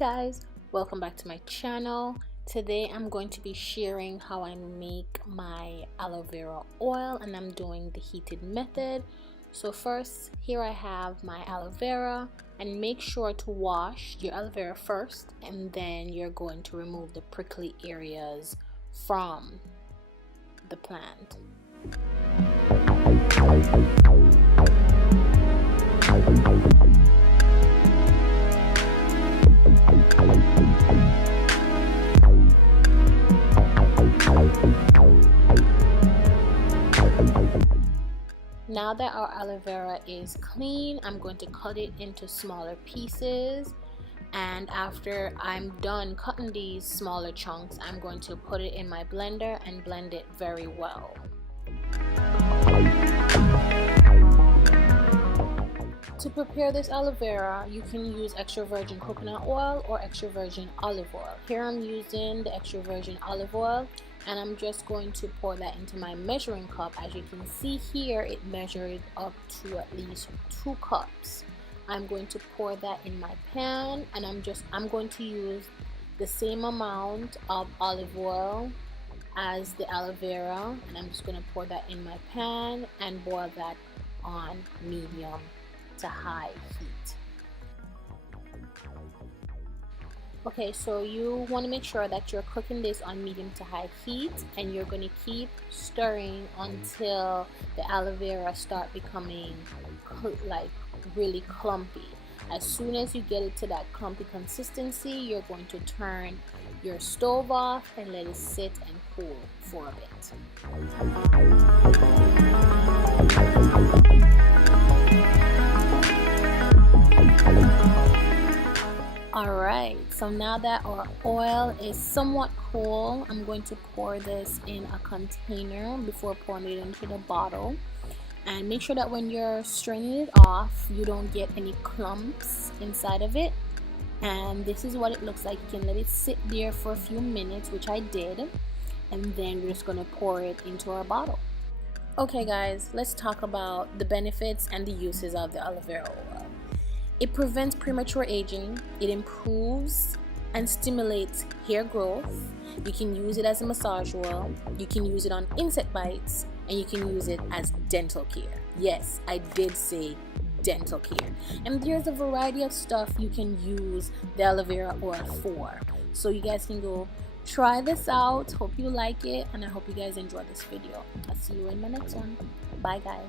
guys, welcome back to my channel. Today I'm going to be sharing how I make my aloe vera oil, and I'm doing the heated method. So first, here I have my aloe vera, and make sure to wash your aloe vera first, and then you're going to remove the prickly areas from the plant. Now that our aloe vera is clean, I'm going to cut it into smaller pieces, and after I'm done cutting these smaller chunks, I'm going to put it in my blender and blend it very well. To prepare this aloe vera, you can use extra virgin coconut oil or extra virgin olive oil. Here I'm using the extra virgin olive oil, and I'm just going to pour that into my measuring cup. As you can see here, it measured up to at least 2 cups. I'm going to pour that in my pan, and I'm going to use the same amount of olive oil as the aloe vera, and I'm just going to pour that in my pan and boil that on medium to high heat. Okay, so you want to make sure that you're cooking this on medium to high heat, and you're going to keep stirring until the aloe vera start becoming like really clumpy. As soon as you get it to that clumpy consistency, you're going to turn your stove off and let it sit and cool for a bit. Alright, so now that our oil is somewhat cool, I'm going to pour this in a container before pouring it into the bottle. And make sure that when you're straining it off, you don't get any clumps inside of it. And this is what it looks like. You can let it sit there for a few minutes, which I did, and then we're just going to pour it into our bottle. Okay guys, let's talk about the benefits and the uses of the aloe vera oil. It prevents premature aging, it improves and stimulates hair growth. You can use it as a massage oil, you can use it on insect bites, and you can use it as dental care. Yes, I did say dental care. And there's a variety of stuff you can use the aloe vera oil for. So you guys can go try this out. Hope you like it, and I hope you guys enjoy this video. I'll see you in my next one. Bye guys.